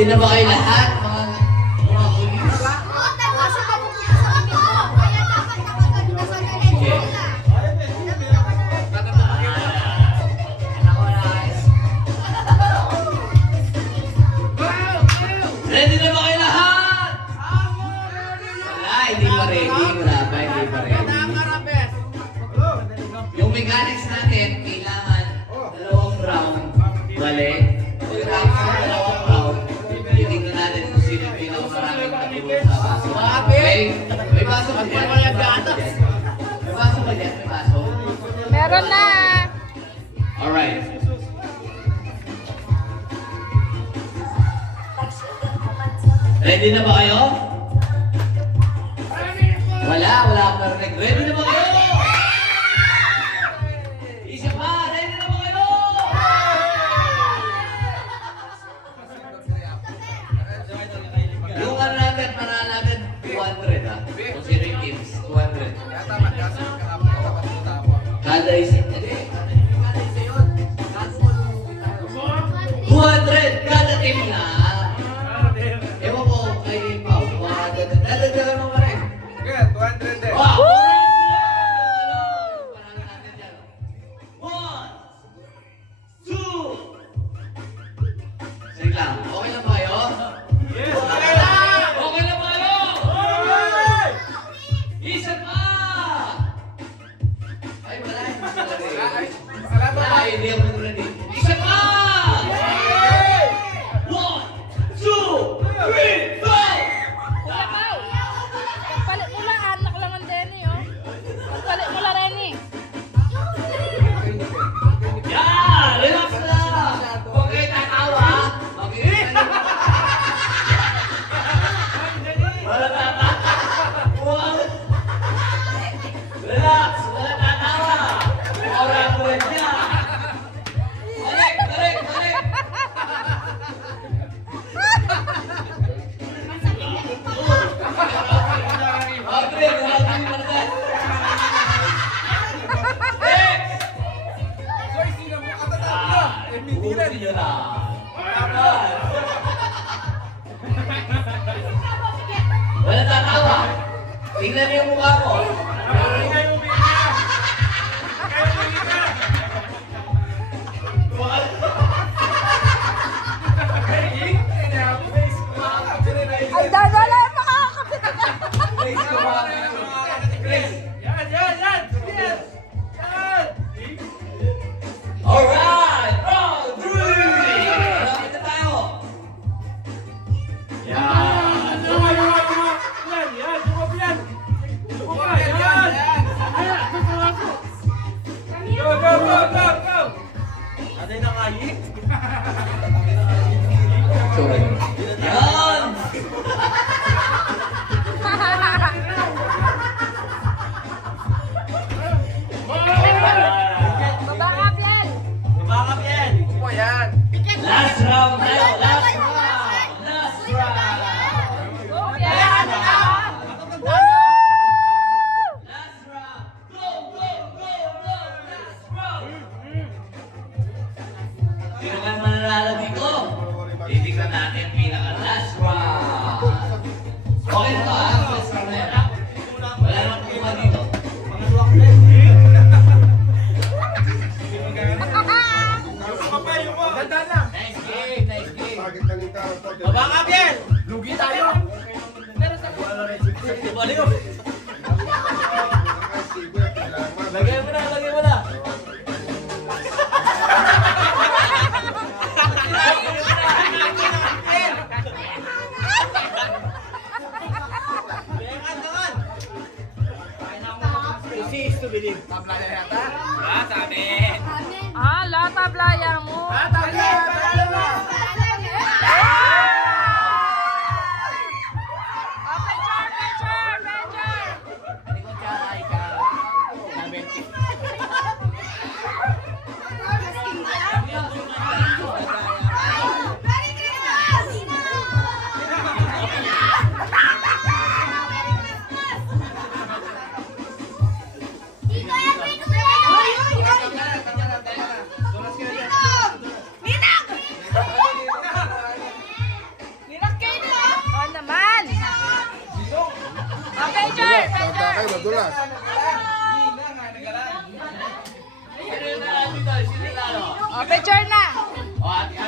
Ready na ba kayo lahat? Mga kulis? Ready na ba kayo lahat? Wala, hindi pa ready. Wala pa, hindi pa ready. Yung mechanics natin, kailangan dalawang round. Bale? Pagkatapos ng dalawang round, titignan natin kung sino yung pinakamaraming katulong sa baso. Okay? May baso ba dyan? May baso ba dyan? May baso? Meron na! Alright. Ready na ba kayo? Wala akong narinig. Ready na ba kayo? Isa pa, ready na ba kayo? Yung ano natin, para natin 200 ha? Kung sino yung teams, 200. Kada isa, hindi. 200 kada team na. Ewan ko kay Pao, dadagdagan mo pa rin. Kaya, 200 eh. Wow! One, two. Sige lang, okay lang ba kayo? Yes! Okay lang! Okay lang ba kayo? Isa pa! Ay, wala. Hindi ako ready. Isa pa! One, two, three, four! Palit mo lang, anak lang ang Denny, oh. Palit mo lang, Renny. Yan! Relax lang! Huwag kayo tatawa! Makinig ka na! Wala tatawa! Relax! Wala tatawa! Wala ko rin niya! Balik! Balik! Balik! Madrid! Madrid! Madrid! So, sino mo katatapos? Buti nyo na! Wala tatawa! Tingnan niyo yung mukha ko! Ay, dadala, makakapit ka. Grace, kumakain na. Grace! Yan! Alright! Round 3! Malapit na tayo! Yan! Go! Ano yung nakayik? Sorry. Yan! Babakap yan. Kumakap yan! Upo yan! Last round tayo! Last round! Last round! Go, yan. Last round! Go! Go! Go! Go! Last round! Sino man mananalo dito? Titignan natin pinaka-last round! Okay na to ha? First round na yan ha? Wala nang kuma dito. Ganda lang! Nice game! Nice game! Kumakap yan! Lugi tayo! Balik mo! Lagay mo na! Lagay mo na! Tabla na yata? Sa amin! Ah, lata playa mo. Tabla! Oh, picture, picture, picture. Ay, madulas. Sino na dito? Sino na ano? O, picture na. O, at